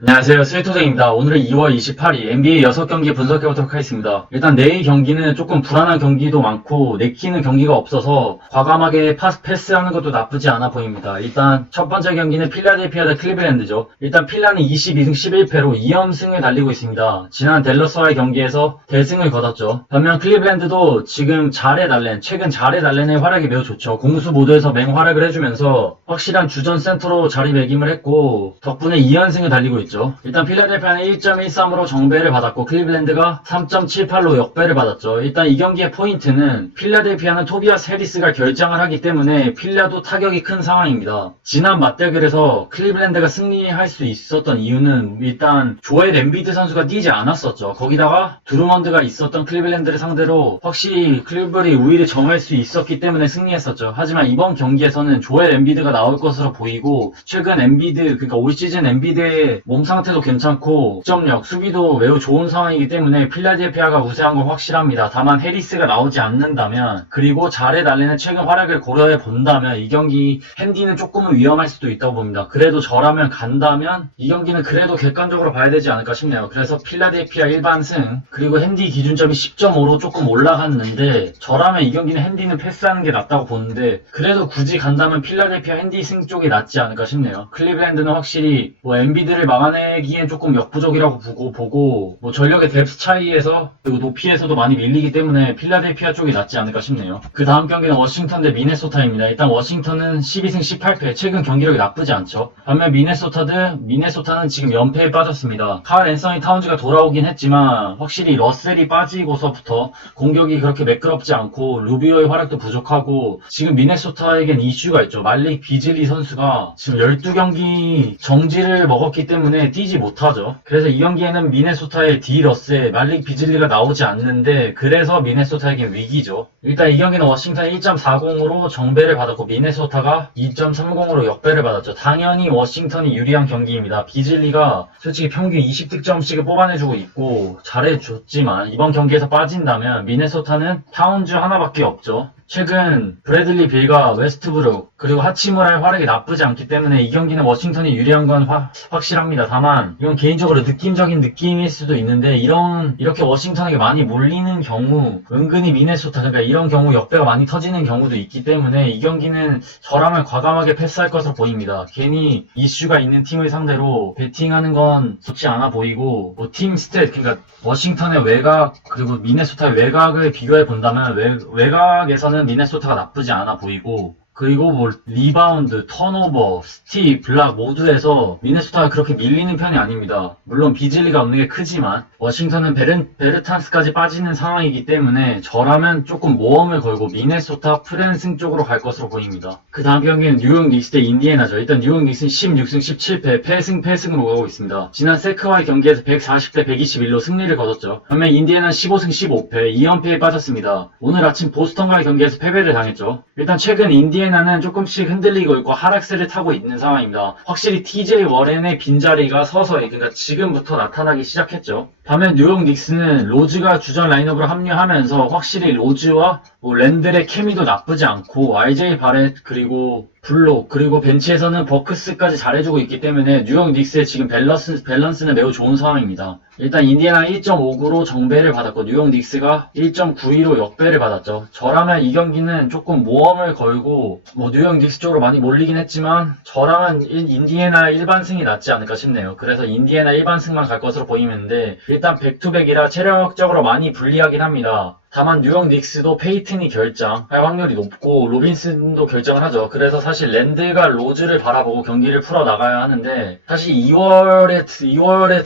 안녕하세요. 스위토쟁입니다. 오늘은 2월 28일 NBA 6경기 분석해보도록 하겠습니다. 일단 내일 경기는 조금 불안한 경기도 많고 내키는 경기가 없어서 과감하게 패스하는 것도 나쁘지 않아 보입니다. 일단 첫 번째 경기는 필라델피아 대 클리블랜드죠. 일단 필라는 22승 11패로 2연승을 달리고 있습니다. 지난 댈러스와의 경기에서 대승을 거뒀죠. 반면 클리블랜드도 지금 최근 잘해 달렌의 활약이 매우 좋죠. 공수 모두에서 맹활약을 해주면서 확실한 주전 센터로 자리매김을 했고 덕분에 2연승을 달리고 있죠. 일단 필라델피아는 1.13으로 정배를 받았고 클리블랜드가 3.78로 역배를 받았죠. 일단 이 경기의 포인트는 필라델피아는 토비아스 해리스가 결장을 하기 때문에 필라도 타격이 큰 상황입니다. 지난 맞대결에서 클리블랜드가 승리할 수 있었던 이유는 일단 조엘 엠비드 선수가 뛰지 않았었죠. 거기다가 드루먼드가 있었던 클리블랜드를 상대로 확실히 클리블이 우위를 점할 수 있었기 때문에 승리했었죠. 하지만 이번 경기에서는 조엘 엠비드가 나올 것으로 보이고 최근 그러니까 올 시즌 엠비드의 몸 상태도 괜찮고 득점력, 수비도 매우 좋은 상황이기 때문에 필라델피아가 우세한 건 확실합니다. 다만 해리스가 나오지 않는다면 그리고 잘해 달리는 최근 활약을 고려해 본다면 이 경기 핸디는 조금은 위험할 수도 있다고 봅니다. 그래도 저라면 간다면 이 경기는 그래도 객관적으로 봐야 되지 않을까 싶네요. 그래서 필라델피아 일반승 그리고 핸디 기준점이 10.5로 조금 올라갔는데 저라면 이 경기는 핸디는 패스하는 게 낫다고 보는데 그래도 굳이 간다면 필라델피아 핸디 승 쪽이 낫지 않을까 싶네요. 클리블랜드는 확실히 엠비드를 막아내기엔 조금 역부족이라고 보고 전력의 뎁스 차이에서 그리고 높이에서도 많이 밀리기 때문에 필라델피아 쪽이 낫지 않을까 싶네요. 그 다음 경기는 워싱턴 대 미네소타입니다. 일단 워싱턴은 12승 18패 최근 경기력이 나쁘지 않죠. 반면 미네소타는 지금 연패에 빠졌습니다. 칼 앤서니 타운즈가 돌아오긴 했지만 확실히 러셀이 빠지고서부터 공격이 그렇게 매끄럽지 않고 루비오의 활약도 부족하고 지금 미네소타에겐 이슈가 있죠. 말릭 비즐리 선수가 지금 12경기 정지를 먹었기 때문에 뛰지 못하죠. 그래서 이 경기에는 미네소타의 러셀, 말릭 비즐리가 나오지 않는데 그래서 미네소타에겐 위기죠. 일단 이 경기는 워싱턴이 1.40으로 정배를 받았고 미네소타가 2.30으로 역배를 받았죠. 당연히 워싱턴이 유리한 경기입니다. 비즐리가 솔직히 평균 20득점씩을 뽑아내주고 있고 잘해줬지만 이번 경기에서 빠진다면 미네소타는 타운즈 하나밖에 없죠. 최근 브래들리 빌과 웨스트브룩 그리고 하치무라의 활약이 나쁘지 않기 때문에 이 경기는 워싱턴이 유리한 건 확실합니다. 다만 이건 개인적으로 느낌적인 느낌일 수도 있는데 이렇게 워싱턴에게 많이 몰리는 경우 은근히 미네소타 그러니까 이런 경우 역배가 많이 터지는 경우도 있기 때문에 이 경기는 저라면 과감하게 패스할 것으로 보입니다. 괜히 이슈가 있는 팀을 상대로 배팅하는 건 좋지 않아 보이고 팀 스탯 그러니까 워싱턴의 외곽 그리고 미네소타의 외곽을 비교해 본다면 외곽에서는 미네소타가 나쁘지 않아 보이고 그리고 리바운드, 턴오버, 스틸, 블락 모두에서 미네소타가 그렇게 밀리는 편이 아닙니다. 물론 비즐리가 없는 게 크지만 워싱턴은 베르탄스까지 빠지는 상황이기 때문에 저라면 조금 모험을 걸고 미네소타 프랜승 쪽으로 갈 것으로 보입니다. 그 다음 경기는 뉴욕 닉스 대 인디애나죠. 일단 뉴욕 닉스는 16승 17패 패승으로 가고 있습니다. 지난 세크와의 경기에서 140대 121로 승리를 거뒀죠. 반면 인디애나는 15승 15패 2연패에 빠졌습니다. 오늘 아침 보스턴과의 경기에서 패배를 당했죠. 일단 최근 인디애나는 조금씩 흔들리고 있고 하락세를 타고 있는 상황입니다. 확실히 TJ 워렌의 빈자리가 서서히 그러니까 지금부터 나타나기 시작했죠. 반면 뉴욕 닉스는 로즈가 주전 라인업으로 합류하면서 확실히 로즈와 랜들의 케미도 나쁘지 않고 RJ 바렛 그리고 블록 그리고 벤치에서는 버크스까지 잘해주고 있기 때문에 뉴욕 닉스의 지금 밸런스는 매우 좋은 상황입니다. 일단 인디애나 1.59로 정배를 받았고 뉴욕 닉스가 1.92로 역배를 받았죠. 저라면 이 경기는 조금 모험을 걸고 뉴욕 닉스 쪽으로 많이 몰리긴 했지만 저라면 인디애나 일반승이 낫지 않을까 싶네요. 그래서 인디애나 일반승만 갈 것으로 보이는데 일단 백투백이라 체력적으로 많이 불리하긴 합니다. 다만 뉴욕 닉스도 페이튼이 결장할 확률이 높고 로빈슨도 결정을 하죠. 그래서 사실 랜들과 로즈를 바라보고 경기를 풀어나가야 하는데 사실 2월에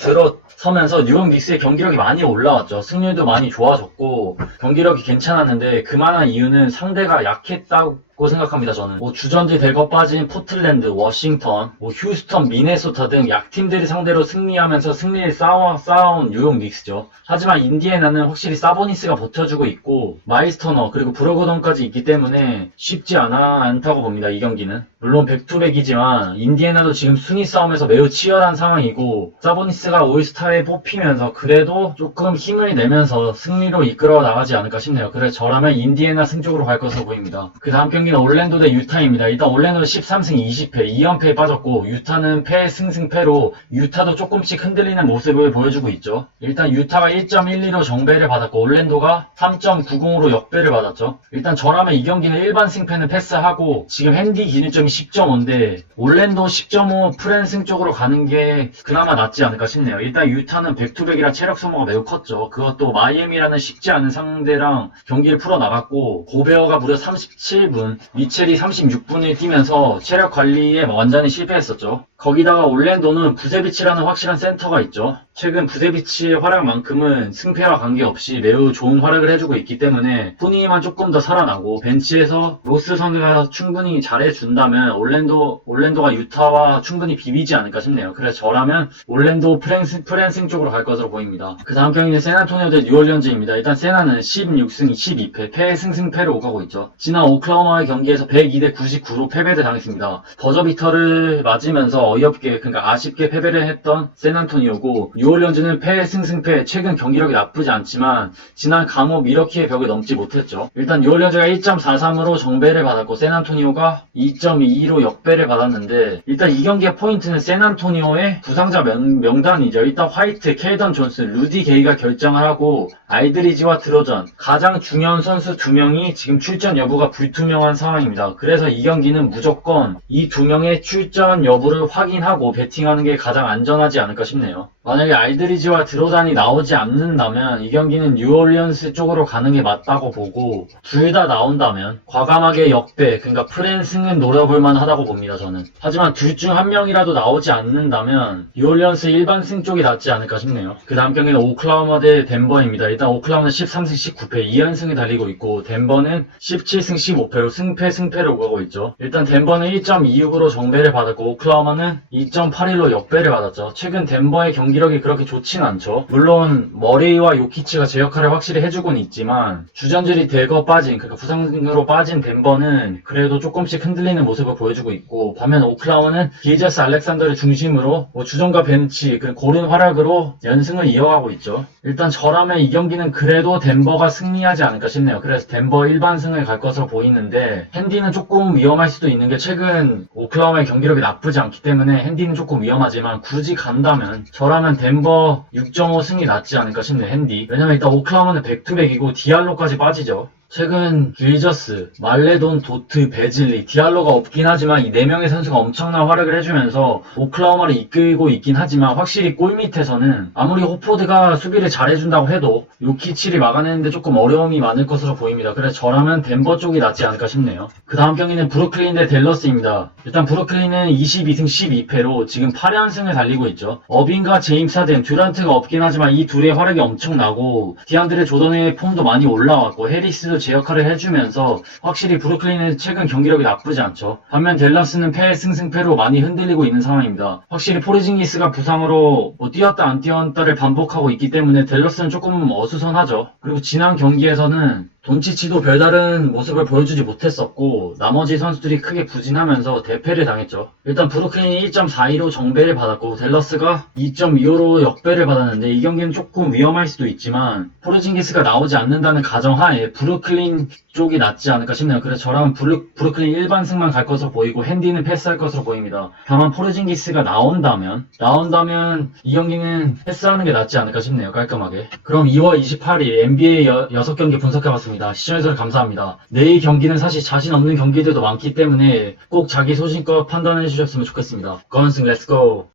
들어서면서 뉴욕 닉스의 경기력이 많이 올라왔죠. 승률도 많이 좋아졌고 경기력이 괜찮았는데 그만한 이유는 상대가 약했다고 생각합니다. 저는 주전지 대거 빠진 포틀랜드, 워싱턴, 휴스턴, 미네소타 등 약팀들이 상대로 승리하면서 승리를 쌓아온 뉴욕 닉스죠. 하지만 인디애나는 확실히 사보니스가 버텨주고 있고 마일스 터너 그리고 브로그던까지 있기 때문에 쉽지 않다고 봅니다. 이 경기는 물론 백투백이지만 인디애나도 지금 순위 싸움에서 매우 치열한 상황이고 사보니스가 올스타에 뽑히면서 그래도 조금 힘을 내면서 승리로 이끌어 나가지 않을까 싶네요. 그래서 저라면 인디애나 승쪽으로 갈 것으로 보입니다. 그 다음 경기 경기는 올랜도 대 유타입니다. 일단 올랜도는 13승 20패, 2연패에 빠졌고 유타는 패 승승패로 유타도 조금씩 흔들리는 모습을 보여주고 있죠. 일단 유타가 1.12로 정배를 받았고 올랜도가 3.90으로 역배를 받았죠. 일단 저라면 이 경기는 일반 승패는 패스하고 지금 핸디 기준점이 10.5인데 올랜도 10.5 프랜승 쪽으로 가는 게 그나마 낫지 않을까 싶네요. 일단 유타는 백투백이라 체력 소모가 매우 컸죠. 그것도 마이애미라는 쉽지 않은 상대랑 경기를 풀어나갔고 고베어가 무려 37분, 미첼이 36분을 뛰면서 체력 관리에 완전히 실패했었죠. 거기다가 올랜도는 부세비치라는 확실한 센터가 있죠. 최근 부세비치의 활약만큼은 승패와 관계없이 매우 좋은 활약을 해주고 있기 때문에 토니만 조금 더 살아나고 벤치에서 로스 선수가 충분히 잘해준다면 올랜도가 유타와 충분히 비비지 않을까 싶네요. 그래서 저라면 올랜도 프랜승 쪽으로 갈 것으로 보입니다. 그 다음 경기는 샌안토니오 대 뉴올리언즈입니다. 일단 세나는 16승 22패, 패승승패를 오가고 있죠. 지난 오클라호마의 경기에서 102대 99로 패배를 당했습니다. 버저비터를 맞으면서 어이없게, 그러니까 아쉽게 패배를 했던 샌안토니오고 뉴올리언즈는 패승승패, 최근 경기력이 나쁘지 않지만 지난 강호 미러키의 벽을 넘지 못했죠. 일단 뉴올리언즈가 1.43으로 정배를 받았고 샌안토니오가 2.22로 역배를 받았는데 일단 이 경기의 포인트는 샌안토니오의 부상자 명단이죠. 일단 화이트, 켈던 존스, 루디 게이가 결정을 하고 알드리지와 드로전, 가장 중요한 선수 2명이 지금 출전 여부가 불투명한 상황입니다. 그래서 이 경기는 무조건 이 2명의 출전 여부를 확인하고 배팅하는 게 가장 안전하지 않을까 싶네요. 만약에 알드리지와 드로잔이 나오지 않는다면 이 경기는 뉴올리언스 쪽으로 가는 게 맞다고 보고 둘 다 나온다면 과감하게 역배, 그러니까 프랜승은 노려볼만 하다고 봅니다. 저는. 하지만 둘 중 한 명이라도 나오지 않는다면 뉴올리언스 일반 승 쪽이 낫지 않을까 싶네요. 그 다음 경기는 오클라호마 대 덴버입니다. 일단 오클라호마는 13승 19패 2연승을 달리고 있고 덴버는 17승 15패로 승패를 오가고 있죠. 일단 덴버는 1.26으로 정배를 받았고 오클라호마는 2.81로 역배를 받았죠. 최근 덴버의 경기력이 그렇게 좋진 않죠. 물론 머레이와 요키치가 제 역할을 확실히 해주곤 있지만 주전들이 대거 빠진, 그러니까 부상으로 빠진 덴버는 그래도 조금씩 흔들리는 모습을 보여주고 있고 반면 오클라호마는 길저스 알렉산더를 중심으로 주전과 벤치, 그리고 고른 활약으로 연승을 이어가고 있죠. 일단 저라면 이 경기는 그래도 덴버가 승리하지 않을까 싶네요. 그래서 덴버 일반승을 갈 것으로 보이는데 핸디는 조금 위험할 수도 있는 게 최근 오클라호마의 경기력이 나쁘지 않기 때문에 핸디는 조금 위험하지만 굳이 간다면 저라면 덴버 6.5 승이 낫지 않을까 싶네요. 핸디. 왜냐면 일단 오클라호마는 백투백이고 디알로까지 빠지죠. 최근 길저스, 말레돈, 도트, 베즐리, 디알로가 없긴 하지만 이 4명의 선수가 엄청난 활약을 해주면서 오클라호마를 이끌고 있긴 하지만 확실히 골 밑에서는 아무리 호포드가 수비를 잘해준다고 해도 요키치를 막아내는데 조금 어려움이 많을 것으로 보입니다. 그래서 저라면 덴버 쪽이 낫지 않을까 싶네요. 그 다음 경기는 브루클린 대 댈러스입니다. 일단 브루클린은 22승 12패로 지금 8연승을 달리고 있죠. 어빈과 제임스 하든, 듀란트가 없긴 하지만 이 둘의 활약이 엄청나고 디안드레 조던의 폼도 많이 올라왔고 해리스도 제 역할을 해주면서 확실히 브루클린은 최근 경기력이 나쁘지 않죠. 반면 댈러스는 패승승패로 많이 흔들리고 있는 상황입니다. 확실히 포르징기스가 부상으로 뛰었다 안 뛰었다를 반복하고 있기 때문에 댈러스는 조금 어수선하죠. 그리고 지난 경기에서는 돈치치도 별다른 모습을 보여주지 못했었고 나머지 선수들이 크게 부진하면서 대패를 당했죠. 일단 브루클린이 1.42로 정배를 받았고 댈러스가 2.25로 역배를 받았는데 이 경기는 조금 위험할 수도 있지만 포르징기스가 나오지 않는다는 가정하에 브루클린 쪽이 낫지 않을까 싶네요. 그래서 저라면 브루클린 일반승만 갈 것으로 보이고 핸디는 패스할 것으로 보입니다. 다만 포르징기스가 나온다면 이 경기는 패스하는 게 낫지 않을까 싶네요. 깔끔하게. 그럼 2월 28일 NBA 6경기 분석해봤습니다. 시청해주셔서 감사합니다. 내일 경기는 사실 자신 없는 경기들도 많기 때문에 꼭 자기 소신껏 판단해 주셨으면 좋겠습니다. 건승 렛츠고!